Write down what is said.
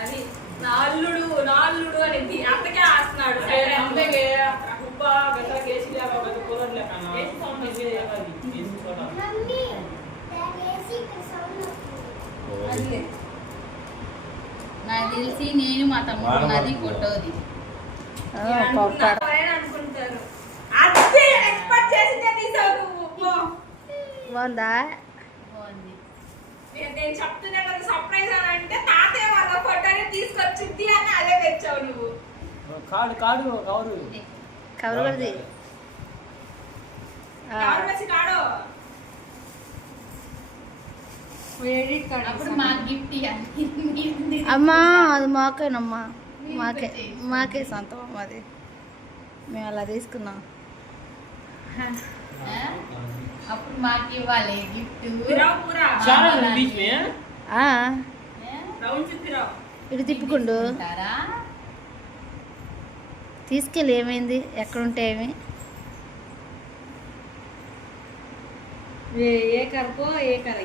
అది నాల్లుడు నాల్లుడు అనేది అంతకే ఆస్తున్నాడు నాకు తెలిసి నేను మా తమ్ముడు నది కొట్టోది అనుకుంటారు. బాగుందా? నేను చెప్తున్నా కదా సర్ప్రైజ్ అని అంటే తాతయ్య వాళ్ళ ఫోటోని తీసుకొచ్చింది అని అదే తెచ్చావు నువ్వు. కాడు కాడు కవరు కవర్ పడిది అప్పుడు మా గిఫ్ట్ అమ్మా అది మాకేనమ్మా మాకే సొంతం అమ్మ అది మేము అలా తీసుకున్నాం. అప్పుడు మాకు ఇవ్వాలి గిఫ్ట్. ఇటు తిప్పుకుండు తీసుకెళ్ళి ఏమైంది ఎక్కడుంటే ఏమి ఏ కరపో ఏ కర